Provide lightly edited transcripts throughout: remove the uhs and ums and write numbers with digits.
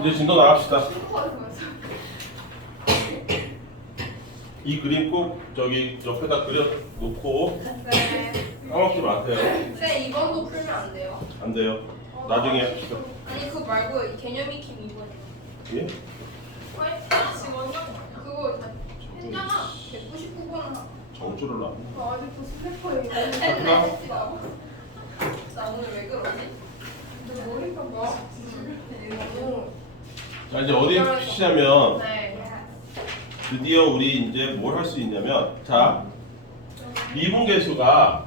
이제 진도 나갑시다. 이 그림 꼭 저기 옆에다 그려 놓고 네. 까먹지 마세요. 쌤 이번도 풀면 안 돼요? 안 돼요. 나중에 합시다. 아니 그거 말고 개념 익힘 이번. 예? 그거 했잖아. 199번. 정주를 놔. 아직도 슬리퍼에 하지마. 나 오늘 왜 그러지? 너 머리가 뭐? 자 이제 어디에 푸시냐면 네. 드디어 우리 이제 뭘 할 수 있냐면 자 미분계수가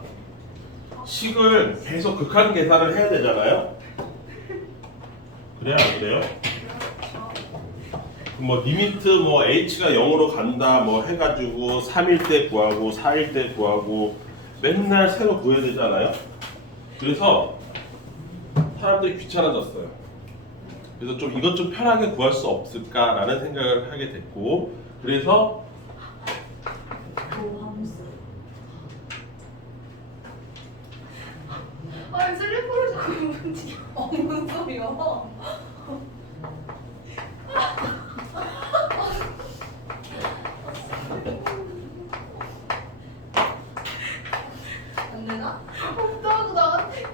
식을 계속 극한 계산을 해야 되잖아요. 그래야 안 그래요? 뭐 리미트 뭐 h가 0으로 간다 뭐 해가지고 3일 때 구하고 4일 때 구하고 맨날 새로 구해야 되잖아요. 그래서 사람들이 귀찮아졌어요. 그래서 좀 이것 좀 편하게 구할 수 없을까라는 생각을 하게 됐고 그래서 아니 슬리퍼를 자꾸 입는지 무슨 소리야? 안 되나? 없다고 나한테.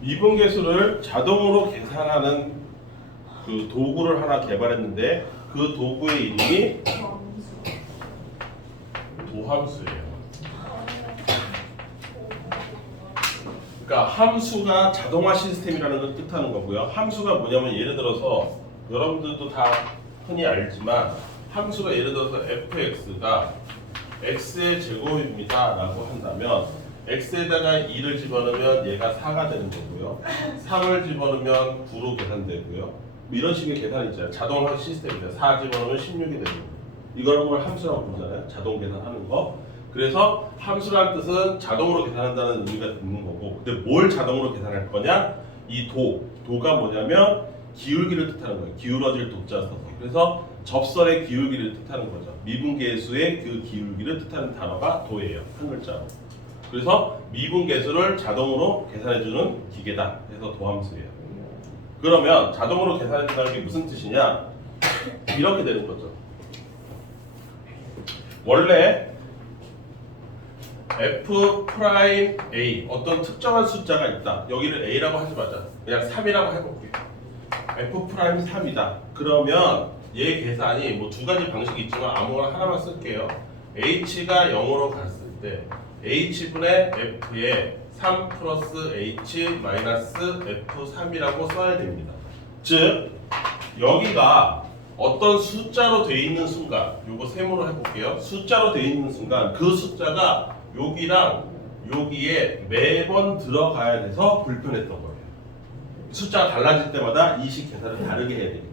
미분계수를 자동으로 계산하는 그 도구를 하나 개발했는데 그 도구의 이름이 도함수예요. 그러니까 함수가 자동화 시스템이라는 걸 뜻하는 거고요. 함수가 뭐냐면 예를 들어서 여러분들도 다 흔히 알지만 함수가 예를 들어서 fx가 x의 제곱입니다 라고 한다면 x에다가 2를 집어넣으면 얘가 4가 되는 거고요. 3을 집어넣으면 9로 계산되고요. 뭐 이런 식의 계산이 있잖아요. 자동화 시스템입니다. 4 집어넣으면 16이 되는 거예요. 이거는 걸 함수라고 부르잖아요. 자동 계산하는 거. 그래서 함수란 뜻은 자동으로 계산한다는 의미가 있는 거고 근데 뭘 자동으로 계산할 거냐? 이 도가 뭐냐면 기울기를 뜻하는 거예요. 기울어질 도자 써서. 그래서 접선의 기울기를 뜻하는 거죠. 미분계수의 그 기울기를 뜻하는 단어가 도예요. 한 글자로. 그래서 미분계수를 자동으로 계산해주는 기계다. 그래서 도함수예요. 그러면 자동으로 계산해준다는 게 무슨 뜻이냐? 이렇게 되는 거죠. 원래 f 프라임 a 어떤 특정한 숫자가 있다. 여기를 a라고 하지 마자. 그냥 3이라고 해볼게요. f 프라임 3이다. 그러면 얘 계산이 뭐 두 가지 방식이 있지만 아무거나 하나만 쓸게요. h가 0으로 갔을 때 h분의 f에 3 플러스 h 마이너스 f3이라고 써야 됩니다. 즉 여기가 어떤 숫자로 돼 있는 순간 요거 세모로 해볼게요. 숫자로 돼 있는 순간 그 숫자가 여기랑 여기에 매번 들어가야 돼서 불편했던 거예요. 숫자가 달라질 때마다 이식 계산을 다르게 해야 되기 때문에.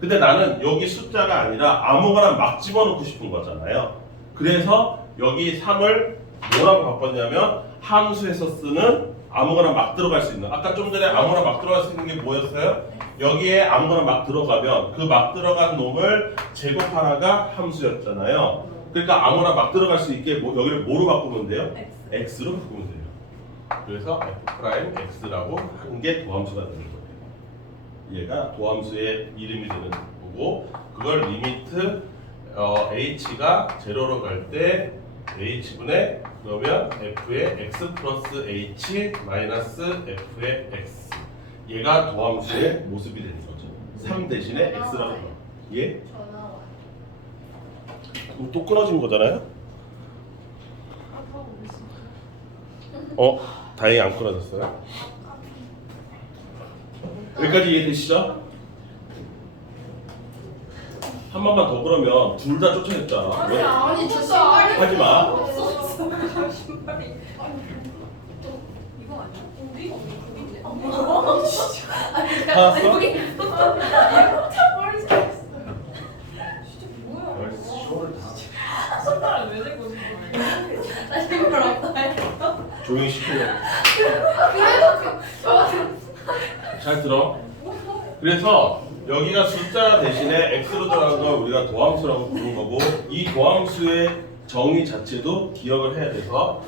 근데 나는 여기 숫자가 아니라 아무거나 막 집어넣고 싶은 거잖아요. 그래서 여기 3을 뭐라고 바꿨냐면 함수에서 쓰는 아무거나 막 들어갈 수 있는 아까 좀 전에 아무거나 막 들어갈 수 있는 게 뭐였어요? 여기에 아무거나 막 들어가면 그 막 들어간 놈을 제곱하나가 함수였잖아요. 그러니까 아무거나 막 들어갈 수 있게 여기를 뭐로 바꾸면 돼요? x로 바꾸면 돼요. 그래서 f'x라고 하는 게 도함수가 되는 거예요. 얘가 도함수의 이름이 되는 거고 그걸 리미트 h가 제로로 갈 때 h분의 그러면 f의 x 플러스 h 마이너스 f의 x 얘가 도함수의 모습이 되는 거죠. 3 대신에 x라고 나와. 예? 전화 와. 그럼 또 끊어진 거잖아요? 다행히 안 끊어졌어요. 여기까지 이해되시죠? 한 번만 더 그러면 둘 다 쫓아냈잖아. 왜? 아니 저 신발이 하지 마. 없었어. 신발이. 이거 아니야? 우리? 우리인데. 찾았어? 여기 참 머리 잘 진짜 뭐야? 쇼를 다 신발을 왜 들고 싶은 거예요? 나 신발 없다 했어. 조용히 시키려. 그래서 잘 들어. 그래서 여기가 숫자 대신에 x로 들어가는 걸 우리가 도함수라고 부르는 거고 이 도함수의 정의 자체도 기억을 해야 돼서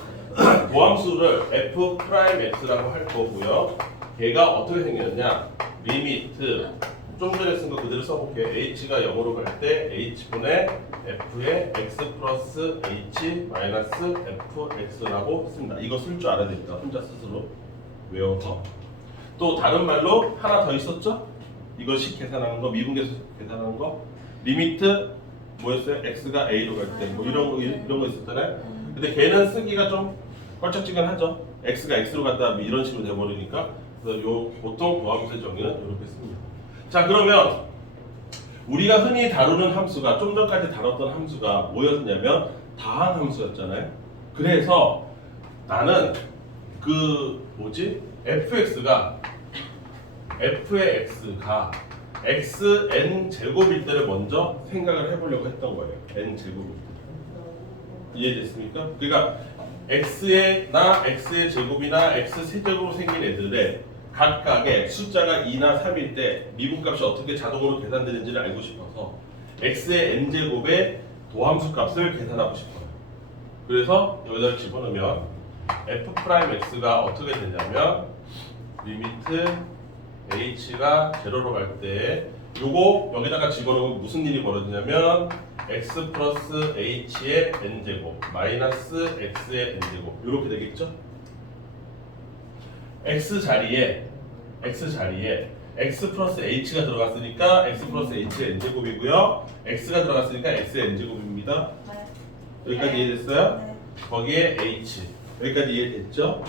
도함수를 f 프라임 x라고 할 거고요. 걔가 어떻게 생겼냐? 리미트 좀 전에 쓴 거 그대로 써볼게요. h가 0으로 갈 때 h분의 f의 x 플러스 h 마이너스 fx라고 씁니다. 이거 쓸 줄 알아야 됩니다. 혼자 스스로 외워서. 또 다른 말로 하나 더 있었죠? 이것이 계산하는 거, 미분계수 계산하는 거. 리미트 뭐였어요? x가 a로 갈 때 뭐 이런 거 있었잖아요. 근데 걔는 쓰기가 좀 껄쩍지근하죠. x가 x로 갔다 뭐 이런 식으로 돼버리니까. 그래서 요 보통 도함수의 정의는 이렇게 씁니다. 자, 그러면 우리가 흔히 다루는 함수가 좀 전까지 다뤘던 함수가 뭐였냐면 다항 함수였잖아요. 그래서 나는 그 뭐지? fx가 xn 제곱일 때를 먼저 생각을 해보려고 했던 거예요. n 제곱일 때. 이해됐습니까? 그러니까 x의 제곱이나 x 세제곱으로 생긴 애들의 각각의 숫자가 2나 3일 때 미분값이 어떻게 자동으로 계산되는지를 알고 싶어서 x의 n제곱의 도함수 값을 계산하고 싶어요. 그래서 여기다 집어넣으면 f'x가 어떻게 되냐면 리미트 h가 제로로 갈 때 요거 여기다가 집어넣으면 무슨 일이 벌어지냐면 x 플러스 h의 n제곱 마이너스 x의 n제곱 이렇게 되겠죠? x 자리에 x 플러스 h가 들어갔으니까 x 플러스 h의 n제곱이고요. x가 들어갔으니까 x의 n제곱입니다. 여기까지 이해됐어요? 네. 거기에 h 여기까지 이해됐죠?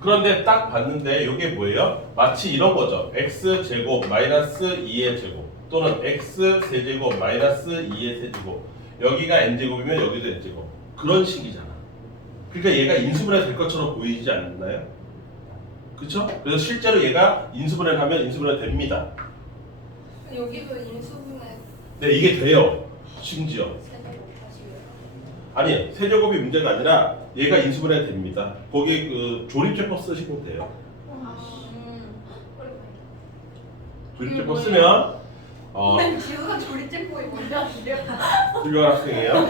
그런데 딱 봤는데 이게 뭐예요? 마치 이런 거죠. x 제곱 마이너스 2의 제곱 또는 x 세제곱 마이너스 2의 세제곱 여기가 n제곱이면 여기도 n제곱 그런 식이잖아. 그러니까 얘가 인수분해 될 것처럼 보이지 않나요? 그쵸? 그래서 실제로 얘가 인수분해를 하면 인수분해 됩니다. 여기도 인수분해 네, 이게 돼요. 심지어. 세제곱 다시요. 아니, 세제곱이 문제가 아니라 얘가 인수분해 됩니다. 거기 그 조립제법 쓰시면 돼요. 조립제법 쓰면 근데 지우가 조립제법이 뭔지 훌륭한 학생이에요.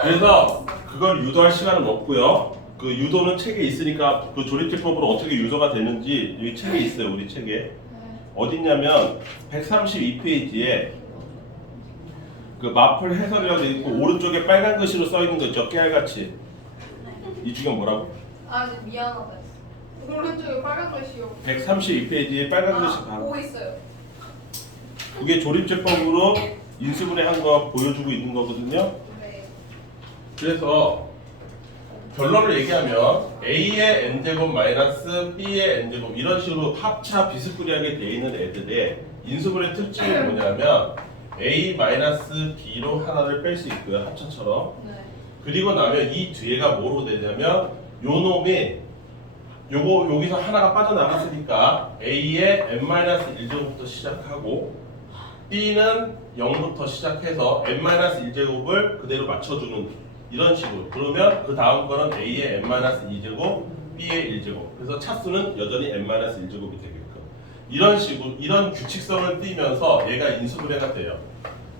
그래서 그걸 유도할 시간은 없고요. 그 유도는 책에 있으니까 그 조립제법으로 어떻게 유도가 되는지 여기 책에 있어요. 우리 책에. 어딨냐면 132페이지에 그 마플 해설이라고 돼 있고 오른쪽에 빨간 글씨로 써 있는 거 있죠? 깨알같이. 이 중에 뭐라고? 아 미안하다. 오른쪽에 빨간 글씨요. 132페이지에 빨간 글씨 봐. 보고 있어요. 그게 조립제법으로 인수분해 한 거 보여주고 있는 거거든요. 네. 그래서 결론을 얘기하면 A의 n제곱 마이너스 B의 n제곱 이런 식으로 합차 비스꾸리하게 돼 있는 애들의 인수분해 특징이 뭐냐면 A 마이너스 B로 하나를 뺄 수 있고요. 합차처럼. 네. 그리고 나면 이 뒤에가 뭐로 되냐면 요 놈이 요거 여기서 하나가 빠져나갔으니까 A의 n-1제곱부터 시작하고 B는 0부터 시작해서 n-1제곱을 그대로 맞춰주는 이런 식으로. 그러면 그 다음 거는 A의 n-2제곱, B의 1제곱. 그래서 차수는 여전히 n-1제곱이 되게끔. 이런 식으로 이런 규칙성을 띠면서 얘가 인수분해가 돼요.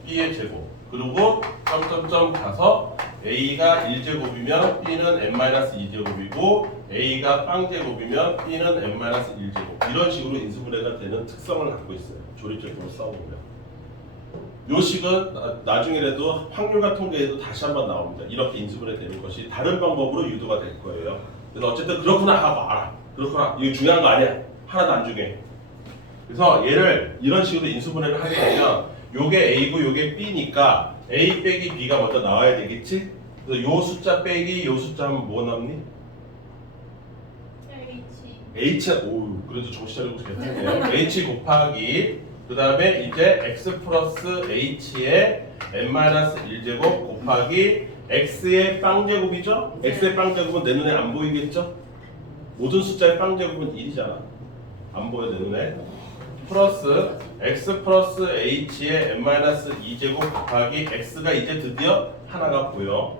B의 제곱. 그리고 점점점 가서 A가 1제곱이면 B는 n-2제곱이고 A가 빵제곱이면 B는 n-1제곱. 이런 식으로 인수분해가 되는 특성을 갖고 있어요. 조립제법을 써보면. 요 식은 나중에라도 확률과 통계에도 다시 한번 나옵니다. 이렇게 인수분해 되는 것이 다른 방법으로 유도가 될 거예요. 그래서 어쨌든 그렇구나 하고 알아. 그렇구나. 이거 중요한 거 아니야. 하나도 안 중요해. 그래서 얘를 이런 식으로 인수분해를 하게 되면 요게 A고 요게 B니까 A 빼기 B가 먼저 나와야 되겠지? 그래서 요 숫자 빼기 요 숫자 하면 뭐 남니? H. 오, 그래도 정신 차리고 괜찮네요. H 곱하기 그 다음에 이제 x 플러스 h의 n-1제곱 곱하기 x의 빵제곱이죠? x의 빵제곱은 내 눈에 안 보이겠죠? 모든 숫자의 빵제곱은 1이잖아. 안 보여 내 눈에. 플러스 x 플러스 h의 n-2제곱 곱하기 x가 이제 드디어 하나가 보여.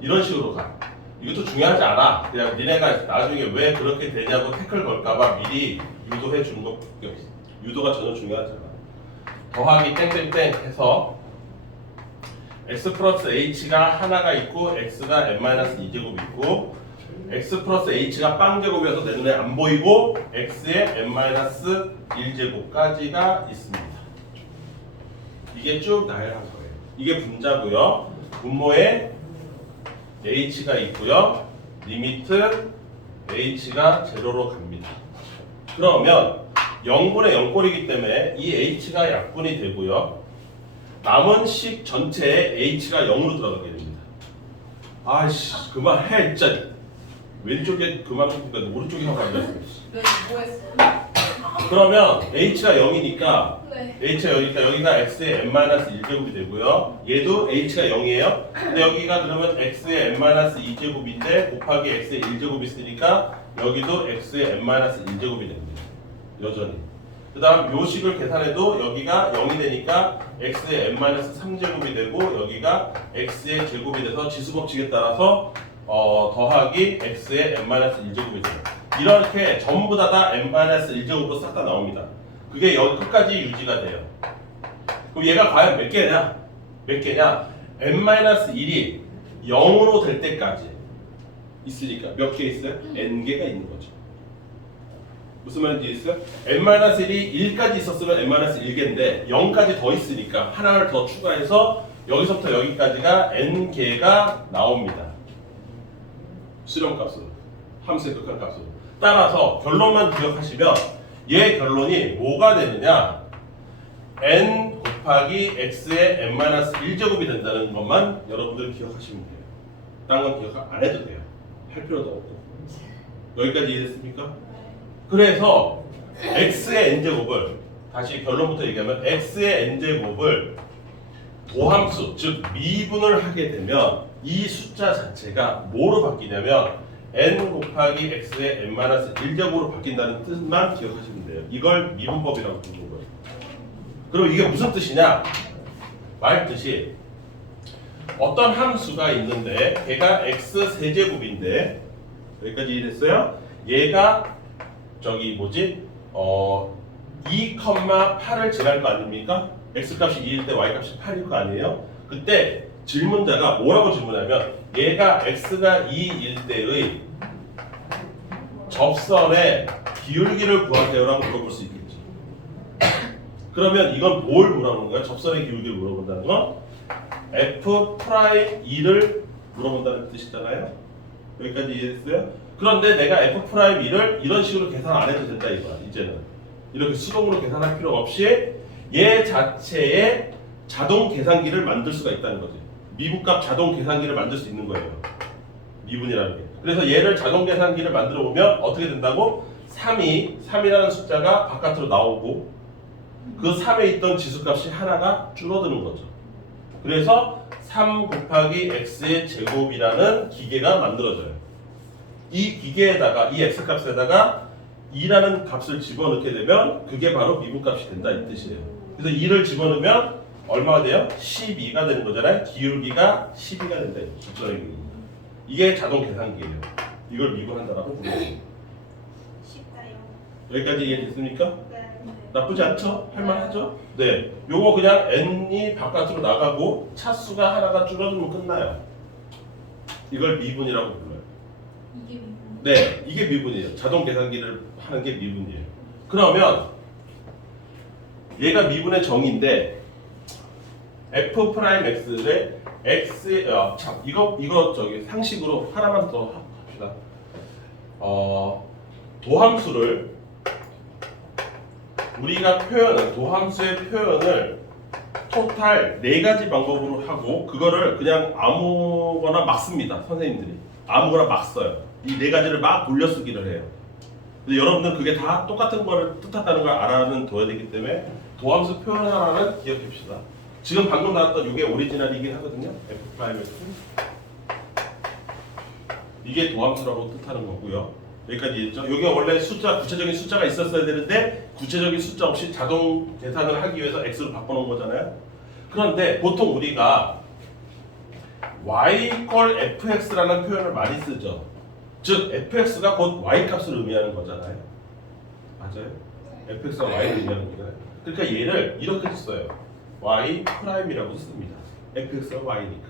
이런 식으로 가. 이것도 중요하지 않아. 그냥 니네가 나중에 왜 그렇게 되냐고 태클 걸까봐 미리 유도해 주는 것밖에 없어. 유도가 전혀 중요하지 않아. 더하기 땡땡땡 해서 x 플러스 h가 하나가 있고 x가 n-2제곱 있고 x 플러스 h가 빵제곱이어서 내 눈에 안 보이고 x의 n-1제곱까지가 있습니다. 이게 쭉 나열한 거예요. 이게 분자고요. 분모에 h가 있고요. 리미트 h가 제로로 갑니다. 그러면 0분의 0꼴이기 때문에 이 h가 약분이 되고요. 남은 식 전체에 h가 0으로 들어가게 됩니다. 아이씨 그만해 진짜. 왼쪽에 그만하니까 오른쪽에 하고 앉았어. 네, 뭐 했어? 그러면 h가 0이니까 네. h가 0이니까 여기가 x의 n-1제곱이 되고요. 얘도 h가 0이에요. 근데 여기가 그러면 x의 n-2제곱인데 곱하기 x의 1제곱이 있으니까 여기도 x의 n-1제곱이 됩니다. 여전히. 그 다음 요 식을 계산해도 여기가 0이 되니까 x의 n-3제곱이 되고 여기가 x의 제곱이 돼서 지수법칙에 따라서 더하기 x의 n-1제곱이 돼요. 이렇게 전부 다 n-1제곱으로 싹 다 나옵니다. 그게 여기 끝까지 유지가 돼요. 그럼 얘가 과연 몇 개냐? 몇 개냐? n-1이 0으로 될 때까지 있으니까 몇 개 있어요? n개가 있는 거죠. 무슨 말인지 이해했어요? n-1이 1까지 있었으면 n-1개인데 0까지 더 있으니까 하나를 더 추가해서 여기서부터 여기까지가 n개가 나옵니다. 수렴값으로, 함수의 극한값으로. 따라서 결론만 기억하시면 얘 결론이 뭐가 되느냐? n 곱하기 x의 n-1제곱이 된다는 것만 여러분들 기억하시면 돼요. 딴 건 기억 안 해도 돼요. 할 필요도 없고. 여기까지 이해됐습니까? 그래서 x의 n제곱을 다시 결론부터 얘기하면 x의 n제곱을 도함수, 즉 미분을 하게 되면 이 숫자 자체가 뭐로 바뀌냐면 n 곱하기 x의 n-1제곱으로 바뀐다는 뜻만 기억하시면 돼요. 이걸 미분법이라고 부르는 거예요. 그럼 이게 무슨 뜻이냐? 말뜻이 어떤 함수가 있는데 걔가 x 세제곱인데 여기까지 이해됐어요? 얘가 저기 뭐지? 2,8을 지날 거 아닙니까? x값이 2일 때 y값이 8일 거 아니에요? 그때 질문자가 뭐라고 질문하면 얘가 x가 2일 때의 접선의 기울기를 구하세요라고 물어볼 수 있겠죠. 그러면 이건 뭘 물어보는 거야? 접선의 기울기를 물어본다는 건 f'2를 물어본다는 뜻이잖아요. 여기까지 이해됐어요? 그런데 내가 f'2를 이런 식으로 계산 안 해도 된다 이거야. 이제는 이렇게 수동으로 계산할 필요 없이 얘 자체에 자동 계산기를 만들 수가 있다는 거지. 미분값 자동 계산기를 만들 수 있는 거예요. 미분이라는 게. 그래서 얘를 자동 계산기를 만들어 보면 어떻게 된다고? 3이라는 숫자가 바깥으로 나오고 그 3에 있던 지수값이 하나가 줄어드는 거죠. 그래서 3 곱하기 x의 제곱이라는 기계가 만들어져요. 이 기계에다가 이 x값에다가 2라는 값을 집어넣게 되면 그게 바로 미분값이 된다 이 뜻이에요. 그래서 2를 집어넣으면 얼마가 돼요? 12가 되는 거잖아요. 기울기가 12가 된다. 이게 자동 계산기예요. 이걸 미분한다라고 부르는 쉽다요. 여기까지 이해됐습니까? 네. 나쁘지 않죠? 할만하죠? 네. 요거 그냥 n이 바깥으로 나가고 차수가 하나가 줄어들면 끝나요. 이걸 미분이라고 불러요. 이게 미분. 네, 이게 미분이에요. 자동 계산기를 하는 게 미분이에요. 그러면 얘가 미분의 정의인데 f'x의 x 참 이거 저기 상식으로 하나만 더 합시다. 도함수를 우리가 도함수의 표현을 토탈 4가지 방법으로 하고 그거를 그냥 아무거나 막 씁니다. 선생님들이 아무거나 막 써요. 이 4가지를 막 돌려쓰기를 해요. 근데 여러분들 그게 다 똑같은 거를 뜻한다는 걸 알아는 둬야 되기 때문에 도함수 표현 하나는 기억해봅시다. 지금 방금 나왔던 이게 오리지널이긴 하거든요. F'X 이게 도함수라고 뜻하는 거고요. 여기까지 이해했죠? 여기 원래 숫자 구체적인 숫자가 있었어야 되는데 구체적인 숫자 없이 자동 계산을 하기 위해서 x로 바꿔놓은 거잖아요. 그런데 보통 우리가 y = fx라는 표현을 많이 쓰죠. 즉 fx가 곧 y 값을 의미하는 거잖아요. 맞아요? fx가 y를 의미하는 거잖아요. 그러니까 얘를 이렇게 써요. y 프라임이라고 씁니다. fx가 y니까.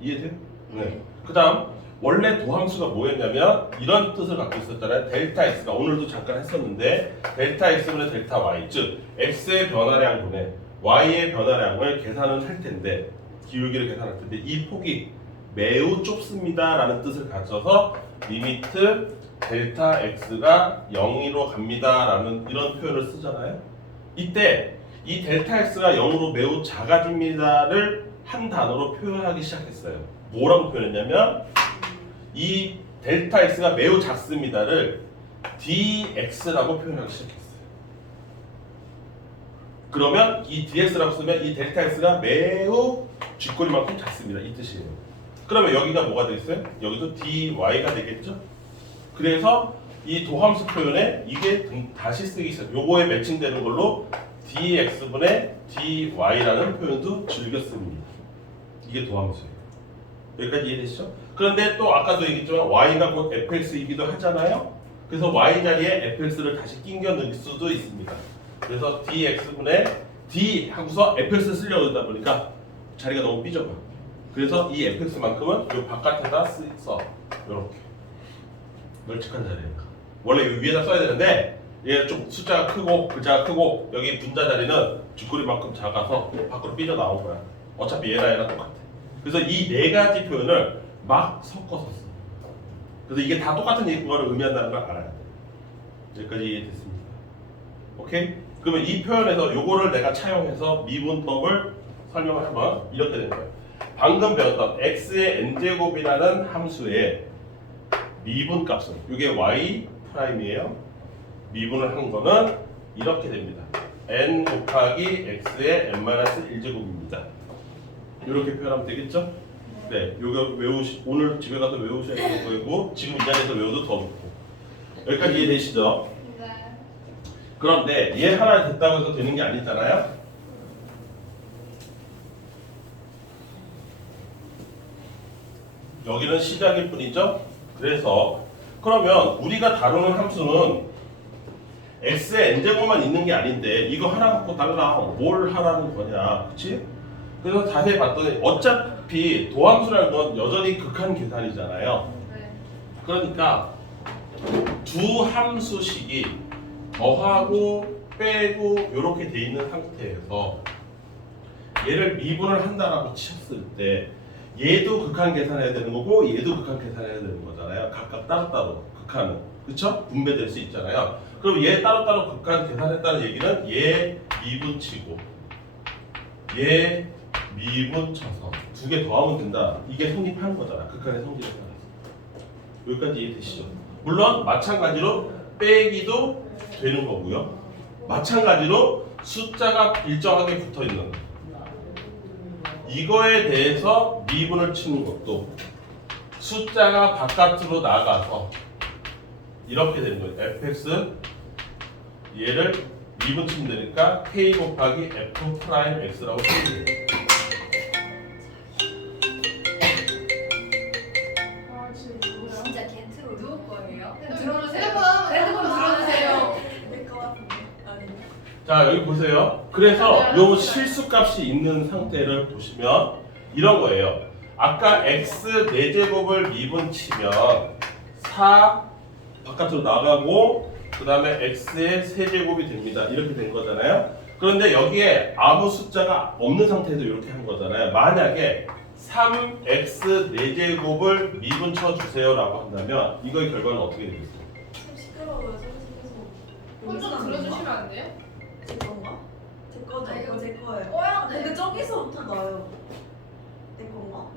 이해돼요? 네. 그다음 원래 도함수가 뭐였냐면 이런 뜻을 갖고 있었잖아요. 델타 x가 오늘도 잠깐 했었는데 델타 x분의 델타 y 즉 x의 변화량분의 y의 변화량을 계산을 할 텐데 기울기를 계산할 텐데 이 폭이 매우 좁습니다라는 뜻을 가져서 리미트 델타 x가 0으로 갑니다라는 이런 표현을 쓰잖아요. 이때 이 델타 x가 0으로 매우 작아집니다를 한 단어로 표현하기 시작했어요. 뭐라고 표현했냐면 이 델타 x가 매우 작습니다를 dx라고 표현하기 시작했어요. 그러면 이 dx라고 쓰면 이 델타 x가 매우 쥐꼬리만큼 작습니다. 이 뜻이에요. 그러면 여기가 뭐가 되겠어요? 여기도 dy가 되겠죠? 그래서 이 도함수 표현에 이게 다시 쓰기 시작. 요거에 매칭되는 걸로 dx분의 dy라는 표현도 즐겼습니다. 이게 도함수예요. 여기까지 이해되시죠? 그런데 또 아까도 얘기했지만 y가 곧 fx이기도 하잖아요. 그래서 y 자리에 fx를 다시 끼겨 넣을 수도 있습니다. 그래서 dx분의 d 하고서 fx 쓰려고 하다 보니까 자리가 너무 삐져봐. 그래서 이 fx만큼은 요 바깥에다 써. 요렇게 널찍한 자리니까 원래 요 위에다 써야 되는데 얘가 좀 숫자가 크고 글자가 크고 여기 분자 자리는 쥐꼬리만큼 작아서 밖으로 삐져 나온 거야. 어차피 얘랑 얘랑 똑같아. 그래서 이 네 가지 표현을 막 섞어서 써. 그래서 이게 다 똑같은 거를 의미한다는 걸 알아야 돼. 여기까지 이해됐습니다. 오케이? 그러면 이 표현에서 요거를 내가 차용해서 미분법을 설명을 하면 이렇게 되는 거예요. 방금 배웠던 x의 n제곱이라는 함수의 미분값은 이게 y 프라임이에요. 미분을 한 거는 이렇게 됩니다. n 곱하기 x의 n-1제곱입니다. 이렇게 표현하면 되겠죠? 네, 요거 오늘 집에 가서 외우셔야 되는 거이고 지금 이 자리에서 외워도 더 좋고. 여기까지 이해되시죠? 네. 그런데 얘 하나 됐다고 해서 되는 게 아니잖아요. 여기는 시작일 뿐이죠. 그래서 그러면 우리가 다루는 함수는 x의 n제곱만 있는 게 아닌데 이거 하나 갖고 달라 뭘 하라는 거냐, 그렇지? 그래서 자세히 봤더니 어차피 도함수라는 건 여전히 극한 계산이잖아요. 네. 그러니까 두 함수식이 더하고 빼고 이렇게 돼 있는 상태에서 얘를 미분을 한다라고 쳤을 때 얘도 극한 계산해야 되는 거고 얘도 극한 계산해야 되는 거잖아요. 각각 따로따로 극한은, 그렇죠? 분배될 수 있잖아요. 그럼 얘 따로따로 극한 계산했다는 얘기는 얘 미분 치고 얘 미분 쳐서 두 개 더하면 된다. 이게 성립하는 거잖아. 극한의 성질에 따라서. 여기까지 이해되시죠? 물론 마찬가지로 빼기도 되는 거고요. 마찬가지로 숫자가 일정하게 붙어 있는 거. 이거에 대해서 미분을 치는 것도 숫자가 바깥으로 나가서 이렇게 되는 거예요. fx 얘를 미분 치면 되니까 k 곱하기 f 프라임 x라고 쓰면 돼요. 아 진짜 이거야. 진짜 개트로 누구 거예요? 들어주세요. 핸드폰 들어주세요. 내거 같은데. 아니. 자, 여기 보세요. 그래서 요 실수값이 있는 상태를 보시면 이런 거예요. 아까 x 4제곱을 미분 치면 4 바깥으로 나가고 그 다음에 x의 세제곱이 됩니다. 이렇게 된 거잖아요. 그런데 여기에 아무 숫자가 없는 상태에서 이렇게 한 거잖아요. 만약에 3x 4제곱을 미분 쳐주세요 라고 한다면 이거의 결과는 어떻게 되겠어요? 좀 시끄러워요. 선생님께서. 혼자 들어주시면 안 돼요? 제 건가? 제 거죠. 아, 이거 제 거예요. 꺼야 돼. 근데 저기서부터 나요. 내 건가?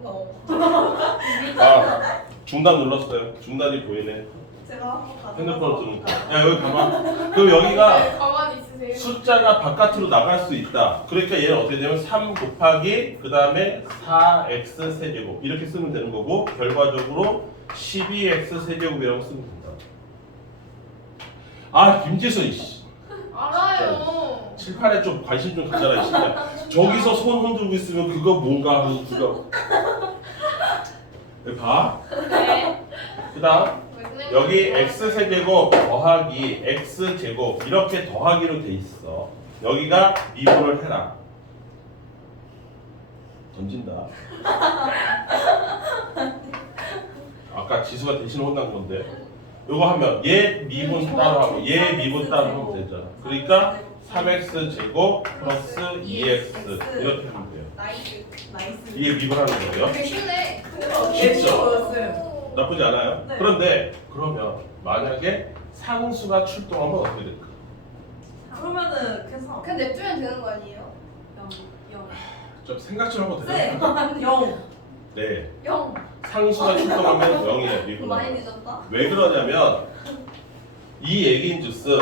아, 중단 눌렀어요. 중단이 보이네. 제가 한번 가져. 핸드폰을 두는 거. 야, 여기 가만. 그럼 여기가 네, 가만히 있으세요. 숫자가 바깥으로 나갈 수 있다. 그러니까 얘는 어떻게 되냐면 3 곱하기 그 다음에 4x 세제곱 이렇게 쓰면 되는 거고 결과적으로 12x 세제곱이라고 쓰면 된다. 아, 김지수 이씨. 알아요. 칠판에 좀 관심 좀 가져라 이씨. 저기서 손 흔들고 있으면 그거 뭔가 하고 그거. 여기 봐. 네. 그다음 여기 x 세제곱 더하기 x 제곱 이렇게 더하기로 돼 있어. 여기가 미분을 해라. 던진다. 아까 지수가 대신 혼난 건데. 요거 하면 얘 미분 따로 하고 얘 미분 따로 하면 되잖아. 그러니까 3x 제곱 플러스 2x 이렇게 하면 돼요. 나이스. 나이스. 이게 미분하는 거예요. 되게 쉽네. 쉽죠? 였어요. 나쁘지 않아요? 네. 그런데 그러면 만약에 상수가 출동하면 어떻게 될까? 그러면은 계산. 그냥 냅두면 되는 거 아니에요? 0. 좀 생각 좀 하고 네. 돼요? 0. 네. 0. 상수가 출동하면 0이에요. 미분. 많이 늦었다. 왜 그러냐면 이 얘기인 즉슨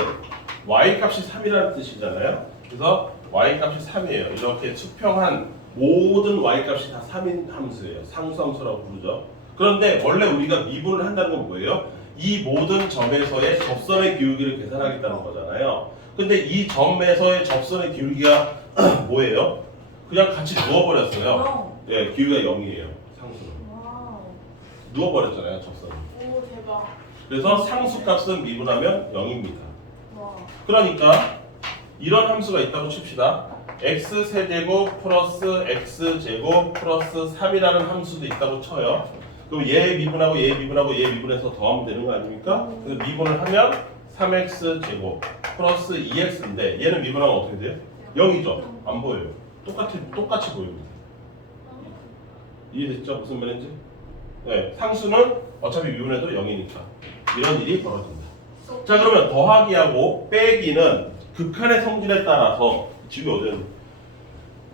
y 값이 3이라는 뜻이잖아요. 그래서 y 값이 3이에요. 이렇게 수평한 모든 y 값이 다 3인 함수예요. 상수함수라고 부르죠. 그런데 원래 우리가 미분을 한다는 건 뭐예요? 이 모든 점에서의 접선의 기울기를 계산하겠다는 거잖아요. 근데 이 점에서의 접선의 기울기가 뭐예요? 그냥 같이 누워버렸어요. 0. 예, 기울기가 0이에요. 상수는. 와우. 누워버렸잖아요, 접선은. 오 대박. 그래서 상수값은 미분하면 0입니다. 와. 그러니까 이런 함수가 있다고 칩시다. x 세제곱 플러스 x 제곱 플러스 3이라는 함수도 있다고 쳐요. 그럼 얘 미분하고 얘 미분하고 얘 미분해서 더하면 되는 거 아닙니까? 그래서 미분을 하면 3x 제곱 플러스 2x인데 얘는 미분하면 어떻게 돼요? 0이죠? 안 보여요. 똑같이 보입니다. 이해됐죠? 무슨 말인지? 네, 상수는 어차피 미분해도 0이니까 이런 일이 벌어진다. 자, 그러면 더하기하고 빼기는 극한의 성질에 따라서 지금 어제는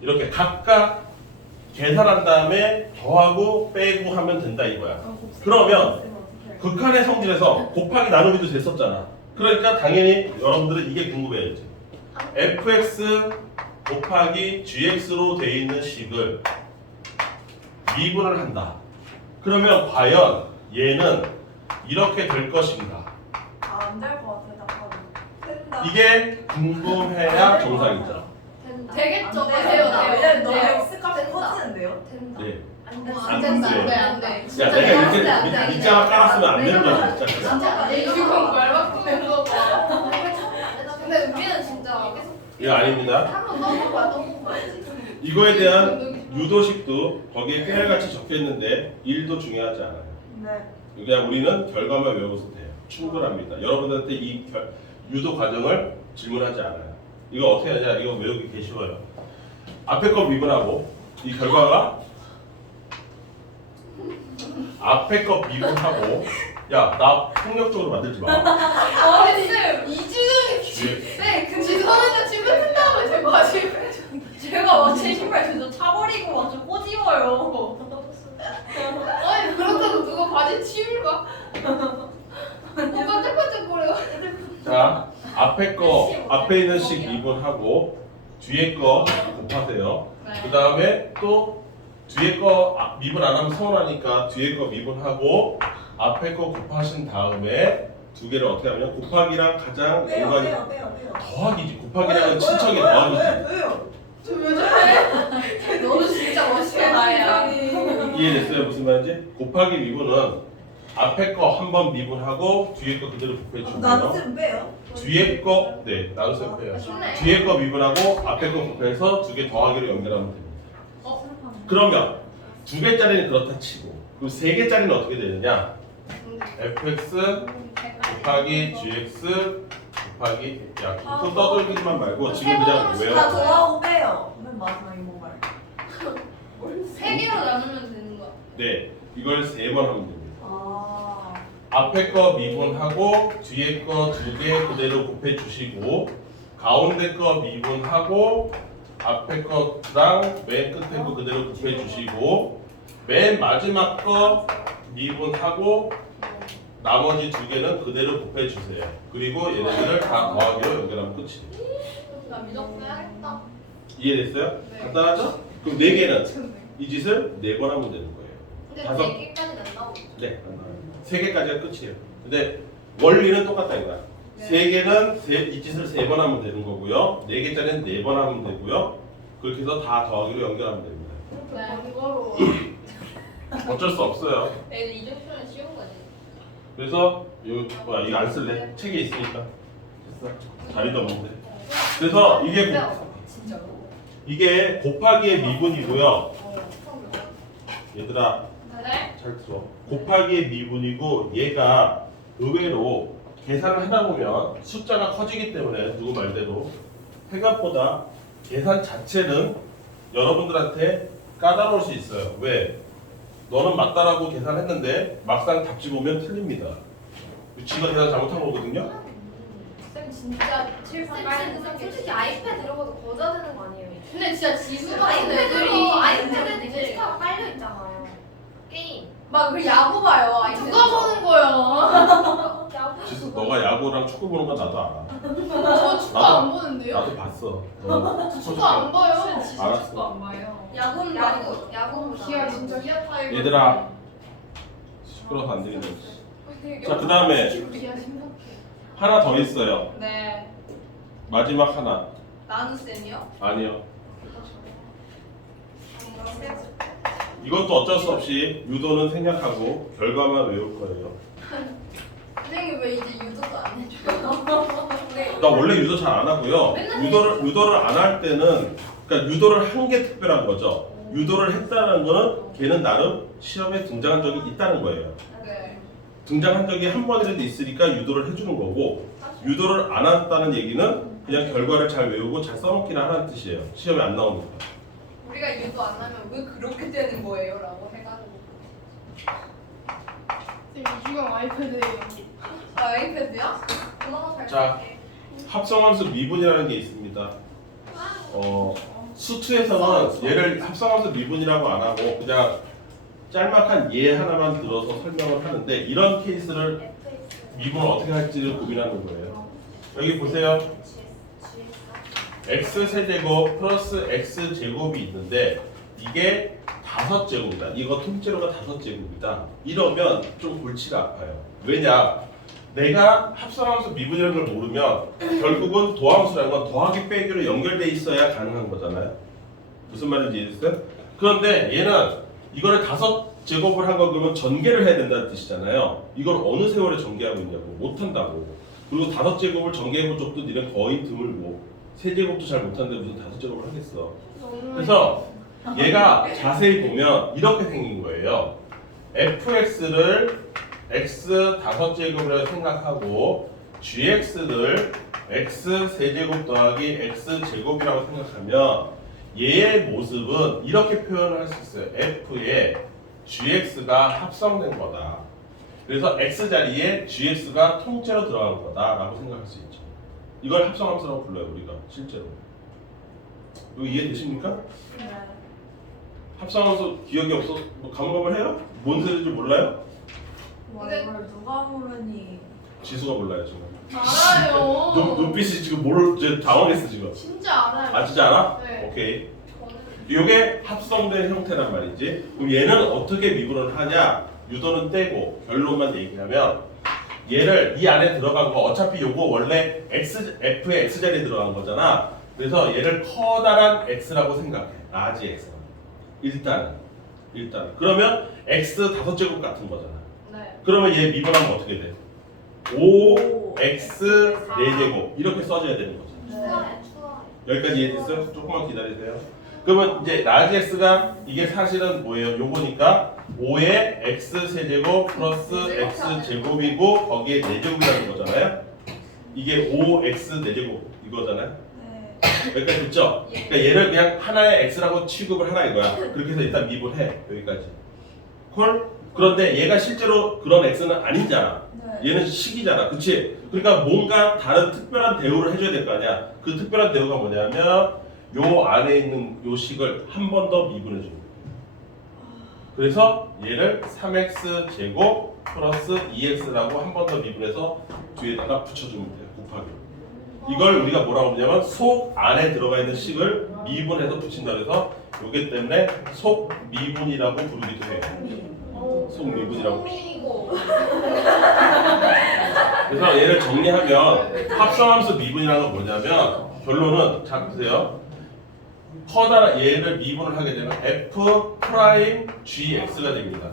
이렇게 각각 계산한 다음에 더하고 빼고 하면 된다 이거야. 그러면 극한의 성질에서 곱하기 나누기도 됐었잖아. 그러니까 당연히 여러분들은 이게 궁금해야지. fx 곱하기 gx로 돼 있는 식을 미분을 한다. 그러면 과연 얘는 이렇게 될 것인가? 안될 것 같아. 답하면. 된다. 이게 궁금해야 정상이죠. 된다. 안 되겠죠. 돼요. 돼요. 왜냐면 너무 돼요. x 값이 된다. 커지는데요. 된다. 네. 안 돼. 안 안 된다. 안 돼. 돼. 안 돼. 야, 진짜 내가 안 돼, 이렇게 안 돼, 안 돼. 밑장을 깔았으면 안 되는 거야, 진짜. 진짜 내 지금 말밖에 거 봐. 근데 우리는 진짜 이거 아닙니다. 한번 넘어봐. 이거에 대한 유도식도 거기에 깨알같이 적혀 있는데 일도 중요하지 않아요. 네. 그냥 우리는 결과만 외워서 돼요. 충분합니다. 여러분들한테 이 유도 과정을 질문하지 않아요. 이거 어떻게 하냐? 이거 외우기 개 쉬워요. 앞에 거 미분하고 이 결과가 앞에 거 미분하고 야, 나 폭력적으로 만들지 마. 아니 쌤 이지훈이 네, 그 지선한테 침 뱉은 다음에 제가 제가 완전 신발 저도 차버리고 완전 꼬집어요. 아니 그렇다고 누가 바지 침을 봐? 반짝반짝거려요. 자, 앞에 있는 식 미분하고 뒤에 거 곱하세요. 그 다음에 또 뒤에 거 미분 안 하면 서운하니까 뒤에 거 미분하고 앞에 거 곱하신 다음에 두 개를 어떻게 하면 곱하기랑 가장 연관이 빼요. 더하기지. 곱하기랑은 친척이 더하기지. 왜요? 왜 저래? 너는 진짜 멋있게 나야. 이해됐어요? 무슨 말인지? 곱하기 미분은 앞에 거 한 번 미분하고 뒤에 거 그대로 곱해 주고요. 나는 빼요. 뒤에 거 나누세요 빼요. 쉽네. 뒤에 거 미분하고 앞에 거 곱해서 두 개 더하기로 연결하면 됩니다. 그러면 두 개짜리는 그렇다 치고 그럼 세 개짜리는 어떻게 되느냐? fx 곱하기 gx 곱하기 또 떠들기만 말고 지금 그냥 다 외워. 더하고 빼요. 맨 마지막에 뭐 말. 세 개로 나누면 되는 거야. 네, 이걸 세 번 하면 됩니다. 아. 앞에 거 미분하고 뒤에 거 두 개 그대로 곱해 주시고 가운데 거 미분하고 앞에 거랑 맨 끝에 거 그대로 곱해 주시고 맨 마지막 거 미분하고 나머지 두 개는 그대로 곱해 주세요. 그리고 얘네들을 다 더하기로 연결하면 끝이에요. 나 미적분 해야겠다. 이해됐어요? 네. 간단하죠? 그럼 네 개는 이 짓을 네 번 하면 되는 거예요. 근데 다섯. 4개까지 난다고. 네, 세 개까지가 끝이에요. 근데 원리는 똑같다 이거야. 네. 세 개는 이 짓을 세 번 하면 되는 거고요. 네 개짜리는 네 번 하면 되고요. 그렇게 해서 다 더하기로 연결하면 됩니다. 네, 이거로. 어쩔 수 없어요. 애들 이정표는 쉬운 거지. 그래서 이거 안 쓸래? 책에 있으니까. 됐어. 자리도 없는데. 그래서 진짜로? 이게 곱하기의 미분이고요. 얘들아, 네? 잘 들어. 곱하기의 미분이고 얘가 의외로 계산을 하다 보면 숫자가 커지기 때문에 누구 말대로 생각보다 계산 자체는 여러분들한테 까다로울 수 있어요. 왜? 너는 맞다라고 계산했는데 막상 답지 보면 틀립니다. 지가 계산 잘못한 거거든요. 쌤 진짜 솔직히 아이패드 이런 것도 거져야 되는 거 아니에요? 근데 진짜 지수 같은 애들이 아이패드에 데이터가 깔려 있잖아요. 게임. 막그 야구 봐요. 누가 보는 거야? 지수 너가 야구랑 축구 보는 건 나도 알아. 저 축구 안 보는데요? 나도 봤어. 축구 안 봐요. 알았어. 축구 안 봐요. 야구는 야구. 기아 진짜 히아 타이거. 얘들아 시끄러워서 안 들리네. 자, 그 다음에 기아 심각해. 하나 더 있어요. 네. 마지막 하나. 나눗셈이요? 아니요. 이것도 어쩔 수 없이 유도는 생략하고 결과만 외울 거예요. 선생님 왜 이제 유도도 안 해줘요? 나 원래 유도 잘 안 하고요. 유도를 안 할 때는 그러니까 유도를 한 게 특별한 거죠. 유도를 했다는 거는 걔는 나름 시험에 등장한 적이 있다는 거예요. 네. 등장한 적이 한 번이라도 있으니까 유도를 해주는 거고 유도를 안 했다는 얘기는 그냥 결과를 잘 외우고 잘 써먹기나 하라는 뜻이에요. 시험에 안 나오니까. 우리가 유도 안 하면 왜 그렇게 되는 거예요? 라고 해가지고. 이주경 아이패드예요. 아이패드야? 자, 합성함수 미분이라는 게 있습니다. 수투에서는 얘를 합성함수 미분이라고 안 하고 그냥 짤막한 예 하나만 들어서 설명을 하는데 이런 케이스를 미분을 어떻게 할지를 고민하는 거예요. 여기 보세요. x 세제곱 플러스 x 제곱이 있는데 이게 5제곱이다. 이거 통째로가 5제곱이다. 이러면 좀 골치가 아파요. 왜냐? 내가 합성함수 미분이라는 걸 모르면 결국은 도함수라는 건 더하기 빼기로 연결돼 있어야 가능한 거잖아요. 무슨 말인지 이해됐어요? 그런데 얘는 이거를 5제곱을 한 거 그러면 전개를 해야 된다는 뜻이잖아요. 이걸 어느 세월에 전개하고 있냐고. 못한다고. 그리고 5제곱을 전개해본 적도 니는 거의 드물고 3제곱도 잘 못하는데 무슨 5제곱을 하겠어. 그래서 얘가 자세히 보면 이렇게 생긴 거예요. fx를 x 5제곱이라고 생각하고 gx를 x 세제곱 더하기 x 제곱이라고 생각하면 얘의 모습은 이렇게 표현을 할 수 있어요. f에 gx가 합성된 거다. 그래서 x 자리에 gx가 통째로 들어간 거다라고 생각할 수 있죠. 이걸 합성함수라고 불러요 우리가 실제로. 이거 이해되십니까? 네. 합성함수 기억이 없어 뭐 가물가물 해요? 뭔 소리인지 몰라요? 와, 근데- 이걸 누가 모르니? 지수가 몰라요 지금. 알아요. 눈빛이 지금 이제 당황했어 지금. 진짜 알아요. 아 진짜 알아? 네. 오케이. 요게 합성된 형태란 말이지. 그럼 얘는 어떻게 미분을 하냐? 유도는 떼고 결론만 얘기하면 얘를 이 안에 들어간 거 어차피 요거 원래 f의 x자리에 들어간 거잖아. 그래서 얘를 커다란 x라고 생각해. 라지 x. 일단은. 그러면 x 5제곱 같은 거잖아. 네. 그러면 얘 미분하면 어떻게 돼? 5x 4제곱 이렇게 써줘야 되는 거죠. 추가해. 여기까지 이해됐어요? 조금만 기다리세요. 그러면 이제 라지 x가 이게 사실은 뭐예요? 요거니까 5의 x 세제곱 플러스 x 제곱이고 거기에 4제곱이라는 거잖아요. 이게 5x 4제곱 이거잖아요. 네. 여기까지 됐죠? 그러니까 얘를 그냥 하나의 x라고 취급을 하라 이거야. 그렇게 해서 일단 미분해 여기까지. 콜? 그런데 얘가 실제로 그런 x는 아니잖아. 네. 얘는 식이잖아, 그치? 그러니까 뭔가 다른 특별한 대우를 해줘야 될 거 아니야. 그 특별한 대우가 뭐냐면 요 안에 있는 요 식을 한 번 더 미분해 줍니다. 그래서 얘를 3x 제곱 플러스 2x라고 한 번 더 미분해서 뒤에다가 붙여주면 돼요, 곱하기. 이걸 우리가 뭐라고 하냐면 속 안에 들어가 있는 식을 미분해서 붙인다 그래서 요게 때문에 속 미분이라고 부르기도 해요. 속 미분이라고. 홈이고. 그래서 얘를 정리하면 합성함수 미분이라는 건 뭐냐면 결론은 자 보세요. 커다란 얘를 미분을 하게 되면 f 프라임 gx가 됩니다.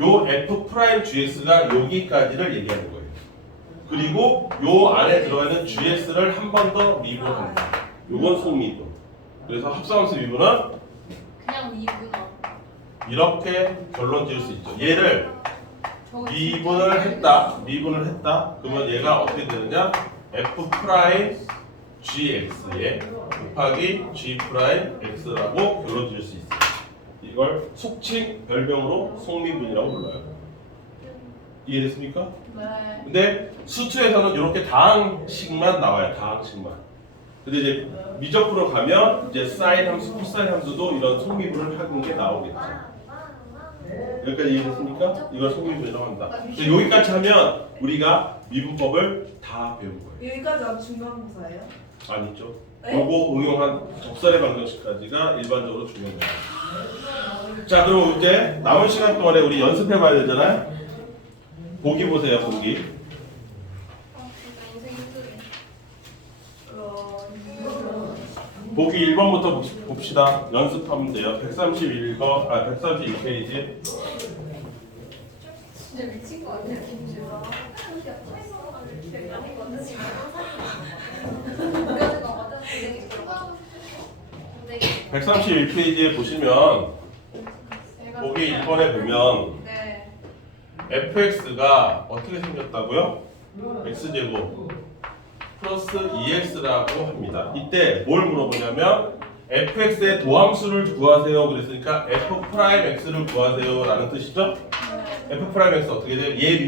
요 f 프라임 gx가 여기까지를 얘기하는 거예요. 그리고 요 안에 들어가 있는 gx를 한 번 더 미분합니다. 요건 속미분. 그래서 합성함수 미분은 그냥 미분어. 이렇게 결론 지을 수 있죠. 얘를 미분을 했다. 그러면 얘가 어떻게 되느냐? f 프라임 gx에 곱하기 g 프라임 x라고 결론 지을 수 있어요. 이걸 속칭 별명으로 속미분이라고 불러요. 이해됐습니까? 네. 근데 수투에서는 이렇게 다항식만 나와요. 다항식만. 근데 이제 미적분으로 가면 이제 사인 함수, 코사인 함수도 이런 속미분을 하는 게 나오겠죠. 여기까지 이해됐습니까? 이걸 속미분이라고 합니다. 근데 여기까지 하면 우리가 미분법을 다 배운 거예요. 여기까지가 중간고사예요? 아니죠. 네? 그거 응용한 적설의 방정식까지가 일반적으로 중요해요. 자, 그럼 이제 남은 시간 동안에 우리 연습해봐야 되잖아요. 보기 보세요, 보기. 진짜 인생 힘드네. 보기 1번부터 봅시다. 연습하면 돼요. 131번, 131페이지. 진짜 미친 거 같아 김주가. 네. 131페이지에 보시면 보기 1번에 보면 네. fx가 어떻게 생겼다고요? x제곱 플러스 2x라고 합니다. 이때 뭘 물어보냐면 fx의 도함수를 구하세요. 그랬으니까 f 프라임 x를 구하세요 라는 뜻이죠. f 프라임 x 어떻게 돼요? 얘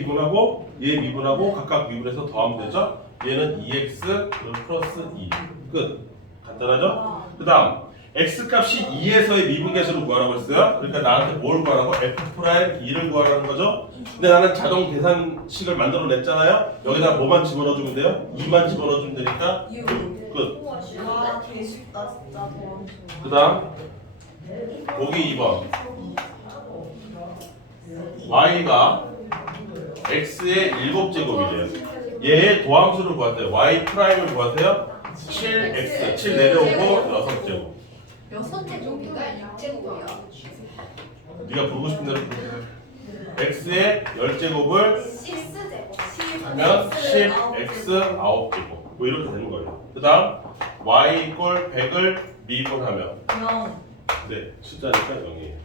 미분하고 각각 미분해서 더하면 되죠. 얘는 2x 플러스 2 끝. 간단하죠? 그 다음 x 값이 2에서의 미분계수를 구하라고 했어요. 그러니까 나한테 뭘 구하라고? f 프라임 2를 구하라는 거죠. 근데 나는 자동 계산식을 만들어 냈잖아요. 여기다 뭐만 집어넣어주면 돼요? 2만 집어넣어주면 되니까 끝. 와, 개 쉽다 진짜. 그 다음 보기 2번 y가 x의 7제곱이래요. 얘의 도함수를 구하세요. y 프라임을 구하세요. 7x 7 내려오고 6제곱. 여섯 제곱인가 6제곱이야. 네가 부르고 싶은 대로 부르세요. x의 10제곱을 6제곱. 하면 10x 9제곱 뭐 이렇게 되는 거예요. 그 다음 y 이꼴 100을 미분하면 0. 네 숫자니까 0이에요.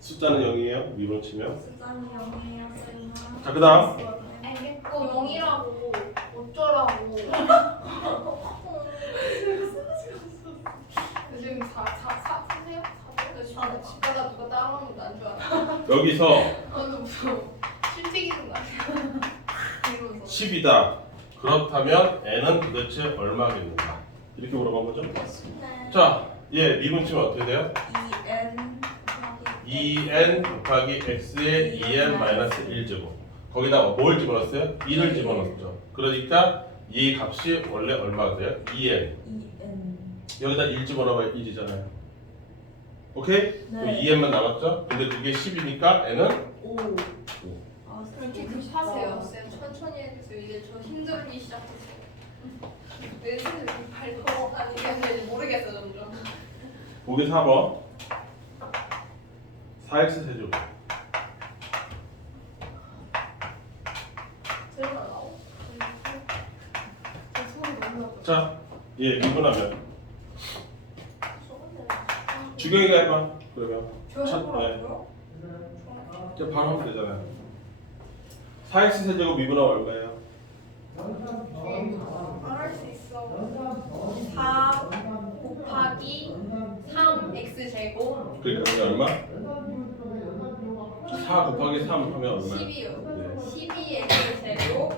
숫자는 0이에요. 미분 치면. 숫자는 0이에요. 자, 그 다음 알겠고 0이라고 어쩌라고. 지금 4세요? 집 가다 누가 따라오는 거안 좋아. 여기서 완전 무서워. 실직이는 거 아니야? 이러면서. 10이다. 그렇다면 n은 도대체 얼마겠는가? 이렇게 물어본 거죠. 자, 얘 미분 치면 어떻게 돼요? 2n 곱하기 x의 2n 마이너스 1제곱. 거기다가 뭘 집어넣었어요? 2를 집어넣었죠. 그러니까 이 값이 원래 얼마가 돼요? 2n. 2n. 여기다 1 집어넣으면 1이잖아요. 오케이? 네. 2n만 남았죠? 근데 그게 10이니까 n은 5. 아, 그렇게 급하세요. 쌤 천천히 해주세요. 이제 저 힘들기 시작했어요. 내 손을 발도 아니 이제 모르겠어 점점. 보기 4번 4x 세제곱. 제가 나오? 소리 너무 나고. 자, 얘 미분하면 주경이가 해봐. 그러면 해보라고요? 이제 바로 하면 되잖아요. 4x 세제곱 미분하면 얼마예요? 말할 수 있어. 4 곱하기 3x 제곱 그러니까 그게 얼마? 4 곱하기 3 하면 얼마예요? 10이요. 네. 12x 제곱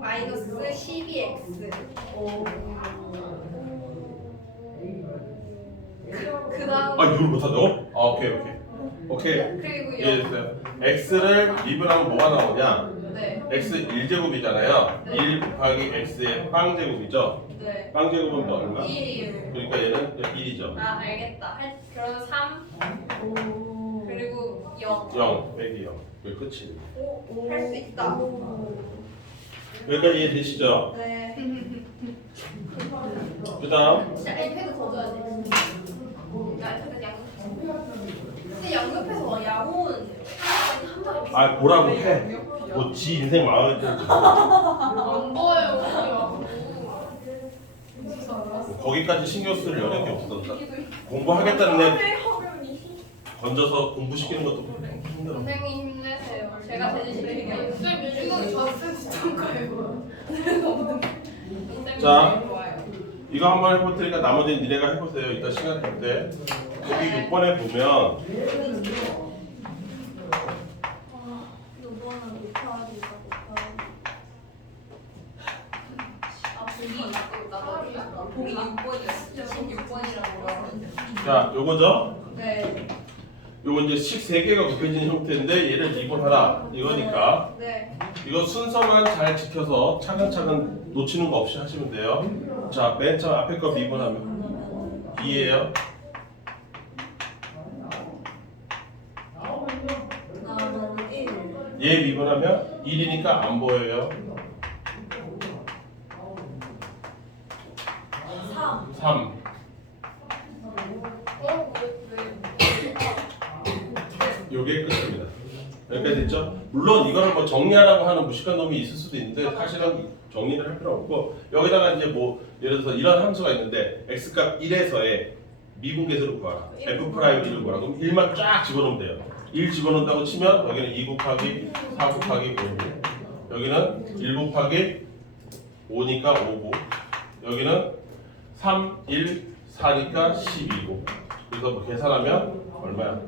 마이너스 12x. 그 다음 아 이걸 못하죠? 아 오케이. 그리고요. 이해됐어요. x를 미분하면 뭐가 나오냐? 네. x 1제곱이잖아요. 네. 1 곱하기 x의 빵제곱이죠. 네. 빵제곱은 뭐 얼마? 1이에요. 그러니까 얘는 1이죠. 아 알겠다. 그러면 3 5. 그리고 0. 0 빼기 0. 그게 끝이에요. 할 수 있다. 여기까지 이해되시죠? 네. 그 다음 진짜 아이패드 거둬야 돼. 아이패드 양육. 근데 양육해서 야호는 한 달에 아 뭐라고 해. 뭐 지 인생 망하겠다는 안 보여요. 야호. 거기까지 신경 쓸 여력이 없었다. 공부하겠다는 애 건져서 공부시키는 것도 힘들어. 선생님 힘내세요. 제가 대신 시킬게요. 쌤 유주경이 저한테 진짜 거예요. 자. 이거 한번 해볼 테니까 나머지는 니네가 해보세요. 이따 시간 될 때. 여기 6번에 보면 요거는 곱하기 이거 곱하기. 보기 6번이요. 16번이라고. 자 요거죠? 네. 요거 이제 식 3개가 곱해진 형태인데 얘를 2번 하라 이거니까 네. 이거 순서만 잘 지켜서 차근차근 놓치는 거 없이 하시면 돼요. 자, 맨 처음 앞에 거 미분하면 2예요. 나는 1. 얘 미분하면 1이니까 안 보여요. 3. 3. 요게 끝입니다. 여기까지 됐죠? 물론 이거를 뭐 정리하라고 하는 무식한 놈이 있을 수도 있는데 사실은 정리를 할 필요 없고 여기다가 이제 뭐 예를 들어서 이런 함수가 있는데 x값 1에서의 미분계수를 구하라. f'1을 구하라. 그럼 1만 쫙 집어넣으면 돼요. 1 집어넣는다고 치면 여기는 2 곱하기 4 곱하기 5고 여기는 1 곱하기 5니까 5고 여기는 3, 1, 4니까 12고 그래서 뭐 계산하면 얼마야?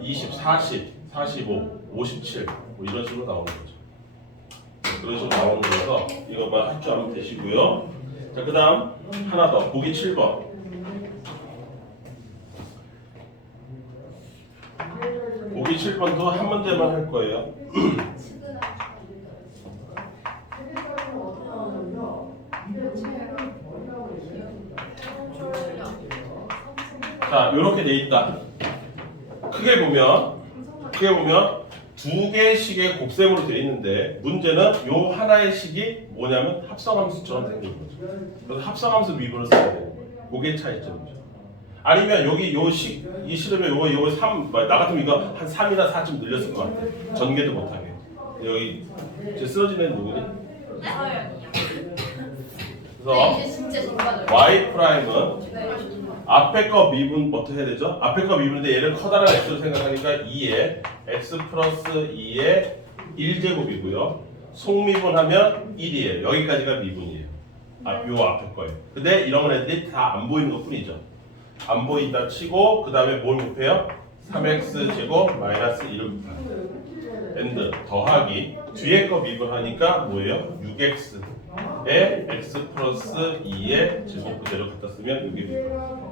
20, 40, 45, 57 뭐 이런 식으로 나오는 거죠. 그런 식으로 나오는 거라서 이것만 할 줄 알면 되시고요. 자, 그 다음 하나 더 보기 7번. 보기 7번도 한 문제만 할 거예요. 자, 이렇게 돼 있다. 크게 보면 두 개의 식의 곱셈으로 돼 있는데 문제는 요 하나의 식이 뭐냐면 합성함수처럼 생긴 거죠. 그래서 합성함수 미분을 써야 돼요. 그게 차이점이죠. 아니면 여기 요 식, 이 실험에 요거 3, 나 같으면 이거 한 3이나 4쯤 늘렸을 것 같아. 전개도 못하게. 여기 제 쓰러진 애는 누구니? 서연이요. 그래서 이제 진짜 정말 y 프라임은 네. 앞에 거 미분부터 해야 되죠? 앞에 거 미분인데 얘를 커다란 x로 생각하니까 2에 x 플러스 2의 1제곱이고요. 속미분하면 1이에요. 여기까지가 미분이에요. 요 앞에 거예요. 근데 이런 애들이 다 안 보이는 것 뿐이죠. 안 보인다 치고 그 다음에 뭘 곱해요? 3x 제곱 마이너스 1을 곱해요. 엔드 더하기 뒤에 거 미분하니까 뭐예요? 6x에 x 플러스 2의 제곱 그대로 갖다 쓰면 여기 미분.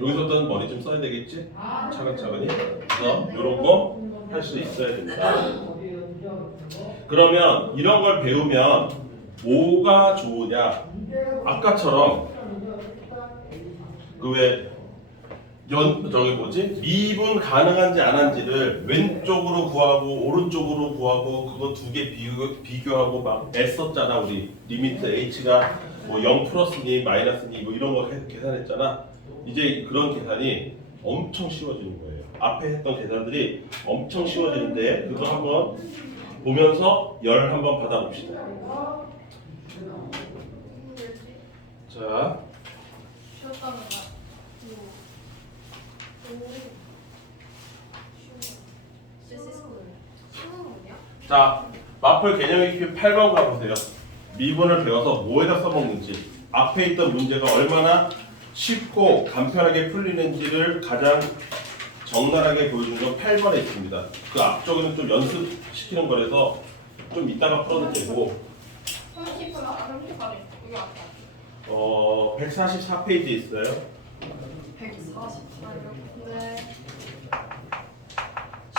여기서부터는 머리 좀 써야 되겠지? 차근차근히. 그래서 이런 거 할 수 있어야 됩니다. 그러면 이런 걸 배우면 뭐가 좋으냐? 아까처럼 그 왜 저기 뭐지? 미분 가능한지 안 한지를 왼쪽으로 구하고 오른쪽으로 구하고 그거 두 개 비교하고 막 애썼잖아. 우리 리미트 h가 뭐 0 플러스니 마이너스니 뭐 이런 거 계산했잖아. 이제 그런 계산이 엄청 쉬워지는 거예요. 앞에 했던 계산들이 엄청 쉬워지는데 그거 한번 보면서 열 한번 받아봅시다. 자, 쉬었다는 거. 자, 마플 개념 익히 8번 가보세요. 미분을 배워서 뭐에다 써먹는지 앞에 있던 문제가 얼마나 쉽고 간편하게 풀리는지를 가장 적나라하게 보여준 건 8번에 있습니다. 그 앞쪽에는 좀 연습시키는 거라서 좀 이따가 풀어도 되고 30까지 여기 왔다. 144페이지에 있어요. 144요. 네.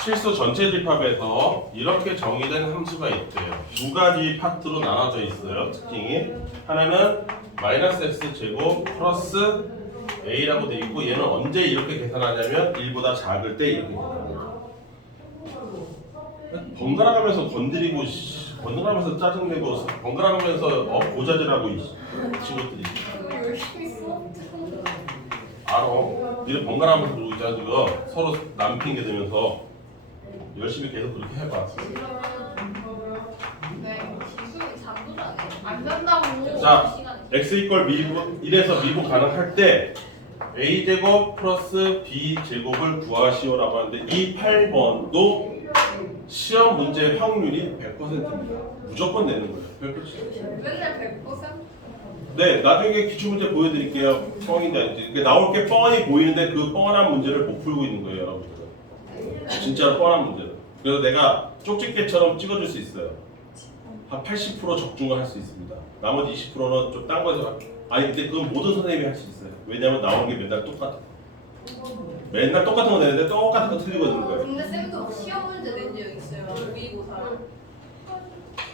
실수 전체 집합에서 이렇게 정의된 함수가 있대요. 두 가지 파트로 나눠져 있어요. 특징이 하나는 마이너스 x 제곱 플러스 a라고 돼 있고 얘는 언제 이렇게 계산하냐면 1보다 작을 때 이렇게 계산합니다. 번갈아가면서 건드리고 번갈아가면서 짜증내고 번갈아가면서 고자질하고 이 친구들이 이거 열심히 수업 듣고 알아. 니네 번갈아가면서 그러고 있잖아 지금 서로 남 핑계 대면서 열심히 계속 그렇게 해봐. 네. 지수이 잠도 자네. 안 된다고. 자, x 이퀄 미분 1에서 미분 가능할 때 a제곱 플러스 b제곱을 구하시오라고 하는데 이 8번도 시험 문제 확률이 100%입니다. 무조건 내는 거예요. 100%. 맨날 100%? 네, 나중에 기출문제 보여드릴게요. 뻥인지 아닌지. 그러니까 나올 게 뻥하니 보이는데 그 뻥한 문제를 못 풀고 있는 거예요, 여러분들은. 진짜로 뻔한 문제는. 그래서 내가 쪽집게처럼 찍어줄 수 있어요. 한 80% 적중을 할 수 있습니다. 나머지 20%는 좀 딴 거에서 아니 근데 그건 모든 선생님이 할 수 있어요. 왜냐면 나오는 게 맨날 똑같아. 맨날 똑같은 거 내는데 똑같은 거 틀리거든 거예요. 근데 쌤도 시험 문제 낸 적 있어요. 모의고사.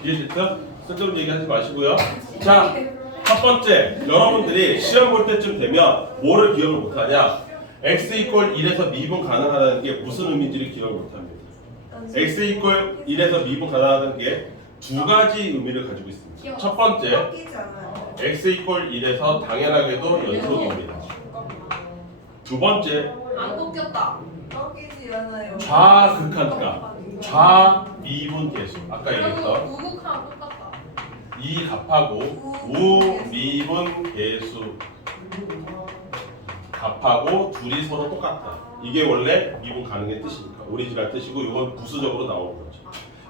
이해됐죠? 쓸데없는 얘기 하지 마시고요. 자, 첫 번째, 여러분들이 시험 볼 때쯤 되면 뭐를 기억을 못하냐? x 이퀄 1에서 미분 가능하다는 게 무슨 의미인지를 기억을 못합니다. x 이퀄 1에서 미분 가능하다는 게 두 가지 의미를 가지고 있습니다. 첫 번째, 꺾이지 않아요. x 이퀄 1에서 당연하게도 연속입니다. 두 번째, 안 꺾였다. 꺾이지 않아요. 좌극한값, 좌미분 계수. 아까 그리고 얘기했던 우극하고 똑같다. 이 값하고 우 미분 계수 값하고 둘이 서로 똑같다. 이게 원래 미분 가능의 뜻이니까 오리지널 뜻이고 이건 부수적으로 나오는 거죠.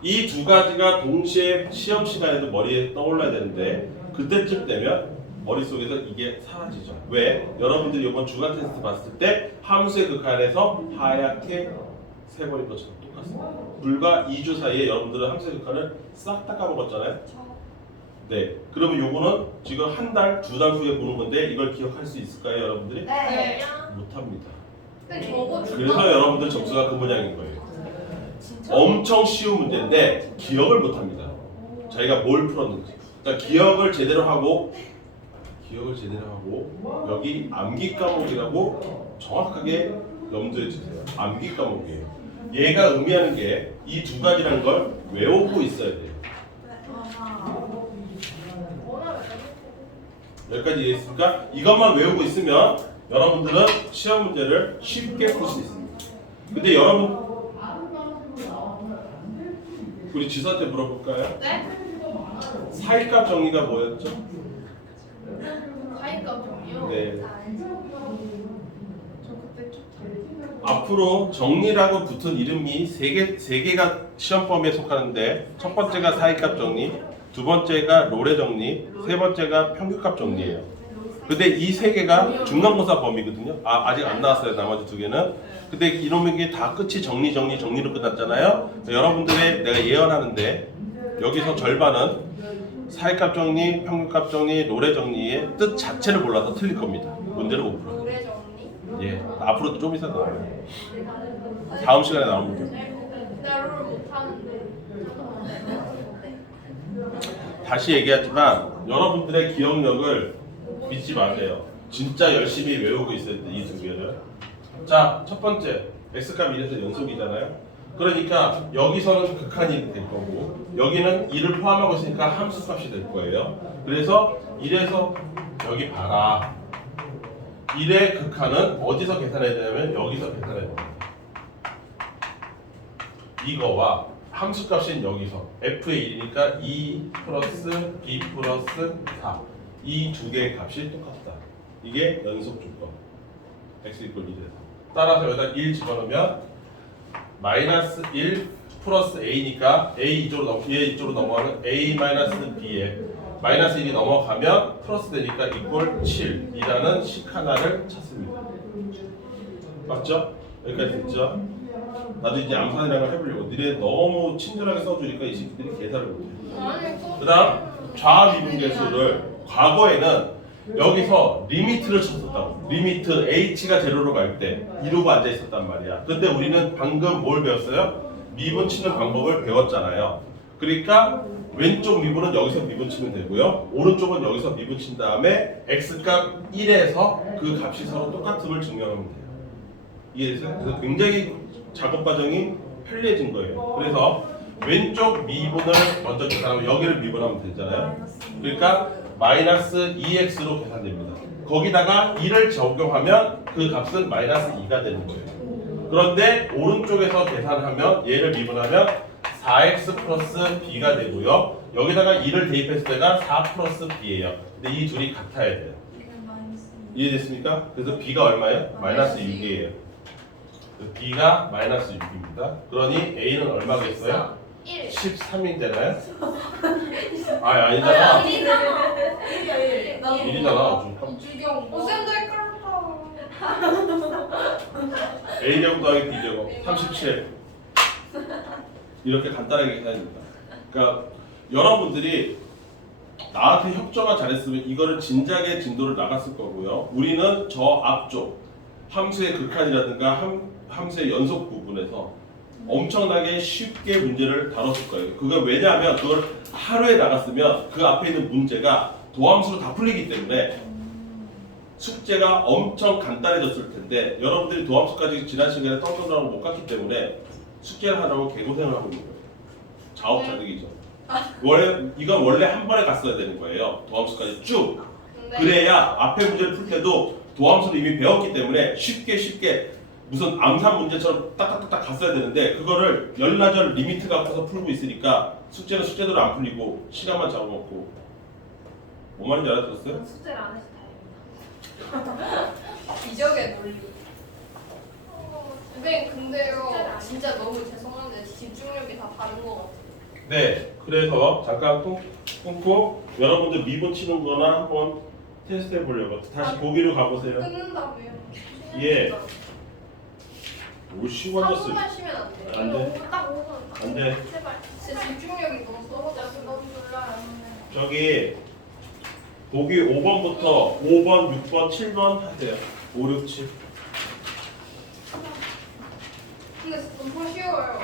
이 두 가지가 동시에 시험 시간에도 머리에 떠올라야 되는데 그때쯤 되면 머릿속에서 이게 사라지죠. 왜? 여러분들이 이번 주간 테스트 봤을 때 함수의 극한에서 하얗게 세버린 것처럼 똑같습니다. 불과 2주 사이에 여러분들은 함수의 극한을 싹 다 까먹었잖아요. 네. 그러면 요거는 지금 한 달, 두 달 후에 보는 건데 이걸 기억할 수 있을까요, 여러분들이? 네. 못합니다. 근데 저거 그래서 여러분들 점수가 그 모양인 거예요. 진짜? 엄청 쉬운 문제인데 기억을 못합니다. 자기가 뭘 풀었는지. 그러니까 기억을 제대로 하고 여기 암기 과목이라고 정확하게 염두에 두세요. 암기 과목이에요. 얘가 의미하는 게 이 두 가지라는 걸 외우고 있어야 돼요. 여기까지 이해했습니까? 이것만 외우고 있으면 여러분들은 시험 문제를 쉽게 풀 수 있습니다. 근데 여러분 우리 지수한테 물어볼까요? 네? 사이값 정리가 뭐였죠? 사인값 정리요? 네. 저 그때 좀 앞으로 정리라고 붙은 이름이 세 개가 시험 범위에 속하는데 첫 번째가 사이값 정리, 두 번째가 로레 정리, 세 번째가 평균값 정리예요. 근데 이 세 개가 중간고사 범위거든요. 아직 안 나왔어요. 나머지 두 개는. 근데 이놈의 다 끝이 정리로 끝났잖아요. 여러분들의 내가 예언하는데 여기서 절반은 사이값 정리, 평균값 정리, 로레 정리의 뜻 자체를 몰라서 틀릴 겁니다. 문제를 못 풀어요. 노래 정리? 예, 앞으로 좀 있어 나와요. 다음 시간에 나옵니다. 나 롤 못하는데. 다시 얘기하지만 여러분들의 기억력을 믿지 마세요. 진짜 열심히 외우고 있어야 돼, 이 두 개를. 자, 첫 번째 x값 1에서 연속이잖아요. 그러니까 여기서는 극한이 될 거고 여기는 2를 포함하고 있으니까 함수값이 될 거예요. 그래서 1에서 여기 봐라. 1의 극한은 어디서 계산해야 되냐면 여기서 계산해야 됩니다. 이거와 함수값인 여기서 f의 1이니까 2 플러스 b 플러스 4 이 두 개의 값이 똑같다. 이게 연속 조건 x 이퀄 1에서 따라서 여기다 1 집어넣으면 마이너스 1 플러스 a니까 a 이쪽으로 넘어가면 a 마이너스 b에 마이너스 1이 넘어가면 플러스 되니까 이퀄 7이라는 식 하나를 찾습니다. 맞죠? 여기까지 됐죠? 나도 이제 암산이라는 걸 해보려고. 니네 너무 친절하게 써주니까 이 새끼들이 계산을 못해. 그 다음 좌미분계수를 과거에는 여기서 리미트를 쳤었다고. 리미트 h가 제로로 갈 때 이러고 앉아 있었단 말이야. 근데 우리는 방금 뭘 배웠어요? 미분 치는 방법을 배웠잖아요. 그러니까 왼쪽 미분은 여기서 미분 치면 되고요. 오른쪽은 여기서 미분 친 다음에 x값 1에서 그 값이 서로 똑같음을 증명하면 돼요. 이해됐어요? 그래서 굉장히 작업 과정이 편리해진 거예요. 그래서 왼쪽 미분을 먼저 계산하면 여기를 미분하면 되잖아요. 그러니까 마이너스 2x로 계산됩니다. 거기다가 2를 적용하면 그 값은 마이너스 2가 되는 거예요. 그런데 오른쪽에서 계산하면 얘를 미분하면 4x 플러스 b가 되고요. 여기다가 2를 대입했을 때가 4 플러스 b예요. 근데 이 둘이 같아야 돼요. 이해됐습니까? 그래서 b가 얼마예요? 마이너스 6이에요. b가 마이너스 6입니다. 그러니 a는 얼마겠어요? 1. 13이잖아요? 아니잖아. 1이잖아. 1이잖아. 이주경. 쌤도 헷갈려. a제곱 더하기 b제곱 37. 이렇게 간단하게 계산입니다. 그러니까 여러분들이 나한테 협조가 잘했으면 이거를 진작에 진도를 나갔을 거고요. 우리는 저 앞쪽 함수의 극한이라든가 함수의 연속 부분에서 엄청나게 쉽게 문제를 다뤘을 거예요. 그게 왜냐하면 그걸 하루에 나갔으면 그 앞에 있는 문제가 도함수로 다 풀리기 때문에 숙제가 엄청 간단해졌을 텐데 여러분들이 도함수까지 지난 시간에 떵떵하고 못 갔기 때문에 숙제를 하라고 개고생을 하고 있는 거예요. 자업자득이죠. 이건 원래 한 번에 갔어야 되는 거예요. 도함수까지 쭉. 그래야 앞에 문제를 풀 때도 도함수를 이미 배웠기 때문에 쉽게 무슨 암산 문제처럼 딱딱딱 갔어야 되는데 그거를 열나절 리미트가 앞서서 풀고 있으니까 숙제는 숙제대로 안 풀리고 시간만 잡아먹고. 뭔 말인지 알아들었어요? 숙제를 안 해서 다행이다. 기적의 논리. 선생님 근데요 진짜 너무 죄송한데 집중력이 다 다른 것 같아요. 네, 그래서 잠깐 끊고 여러분들 미분 치는 거나 한번 테스트 해보려고 다시 보기로 가보세요. 끊는다고요? 예. 올 쉬워졌어요. 3분만 쉬면 안 돼요? 안 돼. 딱 5분. 안 돼. 제발. 진짜 집중력이 너무 떨어져서 너무 놀라요. 저기 보기 5번부터 5번, 6번, 7번 하세요. 5, 6, 7. 근데 엄청 쉬워요.